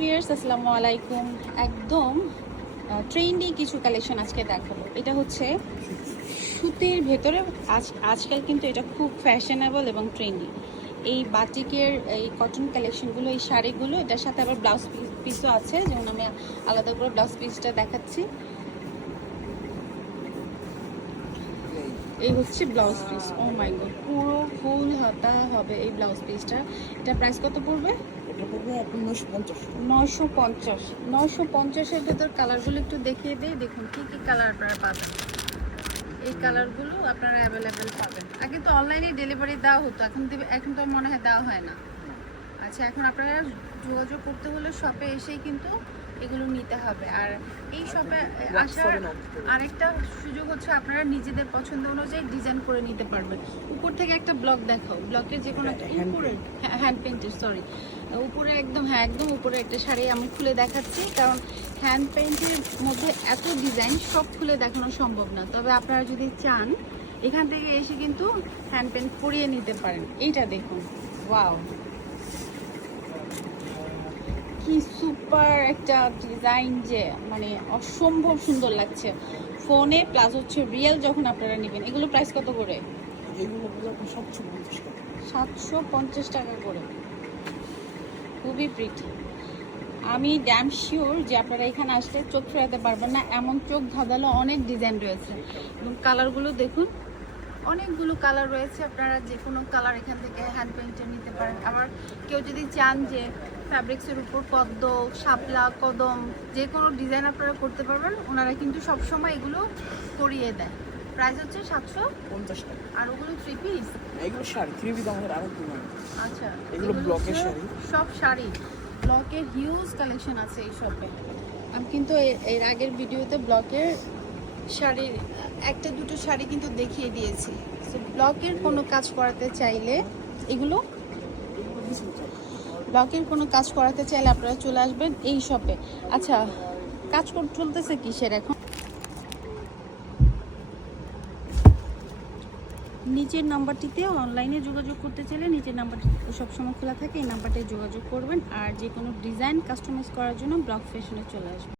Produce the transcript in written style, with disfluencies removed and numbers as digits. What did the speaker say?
Viewers, আসসালামু আলাইকুম। একদম ট্রেন্ডি কিছু কালেকশন আজকে দেখাবো। এটা হচ্ছে সুতির ভেতরে। আজকাল কিন্তু এটা খুব ফ্যাশনেবল এবং ট্রেন্ডি। এই বাটিকের এই কটন কালেকশনগুলো, এই শাড়িগুলো, এটার সাথে আবার ব্লাউজ পিসও আছে, যেমন আমি আলাদা করে ব্লাউজ পিসটা দেখাচ্ছি। এই হচ্ছে ব্লাউজ পিস। ও মাই গড, পুরো ফুল হাতা হবে এই ব্লাউজ পিসটা। এটা প্রাইস কত পড়বে? এটা পড়বে আপনার 950। 950। 950-এর ভেতর কালারগুলো একটু দেখিয়ে দিই। দেখুন কি কি কালার আপনারা পাবেন। এই কালারগুলো আপনারা অ্যাভেলেবেল পাবেন। আগে তো অনলাইনে ডেলিভারি দেওয়া হতো, এখন তো মনে হয় দেওয়া হয় না। আচ্ছা, এখন আপনারা যোগাযোগ করতে হলে শপে এসেই কিন্তু এগুলো নিতে হবে। আর এই শপে আসার আরেকটা সুযোগ হচ্ছে আপনারা নিজেদের পছন্দ অনুযায়ী ডিজাইন করে নিতে পারবেন। উপর থেকে একটা ব্লক দেখাও, ব্লকের যে কোনো একটা উপরে হ্যান্ড পেইন্টের, সরি, উপরে একদম, হ্যাঁ একদম উপরে একটা শাড়ি আমি খুলে দেখাচ্ছি, কারণ হ্যান্ড পেইন্টের মধ্যে এত ডিজাইন সব খুলে দেখানো সম্ভব না। তবে আপনারা যদি চান এখান থেকে এসে কিন্তু হ্যান্ড পেইন্ট করিয়ে নিতে পারেন। এইটা দেখুন, ওয়াও, কি সুপার একটা ডিজাইন, যে মানে অসম্ভব সুন্দর লাগছে ফোনে, প্লাস হচ্ছে রিয়েল যখন আপনারা নেবেন। এগুলো প্রাইস কত করে? এগুলো হলো আপনার 750 টাকা। 750 টাকা করে। খুবই প্রিটি। আমি ড্যাম শিওর যে আপনারা এখানে আসলে চোখ ফেরাতে পারবেন না, এমন চোখ ধাঁধালো অনেক ডিজাইন রয়েছে। এবং কালারগুলো দেখুন, অনেকগুলো কালার রয়েছে। আপনারা যে কোনো কালার এখান থেকে হ্যান্ড পেইন্টে নিতে পারেন। আবার কেউ যদি চান যে ফ্যাব্রিক্সের উপর পদ্ম, শাপলা, কদম, যে কোনো ডিজাইন আপনারা করতে পারবেন, ওনারা কিন্তু সবসময় এগুলো করিয়ে দেয়। প্রাইস হচ্ছে 750 টাকা। আর ওগুলো 3 পিস, এগুলো শাড়ি 3 পিস আমাদের আরো ডিমান্ড। আচ্ছা, এগুলো ব্লকের শাড়ি, সব শাড়ি ব্লকের হিউজ কালেকশন আছে এই শপে। আমি কিন্তু এর আগের ভিডিওতে ব্লকের শাড়ির একটা দুটো শাড়ি কিন্তু দেখিয়ে দিয়েছি। সো ব্লকের কোনো কাজ করাতে চাইলে, এগুলো ব্লকের কোনো কাজ করাতে চাইলে আপনারা চলে আসবেন এই শপে। আচ্ছা, কাজ চলতেছে কিসের এখন? নিচের নাম্বারটিতে অনলাইনে যোগাযোগ করতে চাইলে নিচের নাম্বারটি সবসময় খোলা থাকে, এই নাম্বারটায় যোগাযোগ করবেন। আর যে কোনো ডিজাইন কাস্টমাইজ করার জন্য ব্লক ফ্যাশনে চলে আসবেন।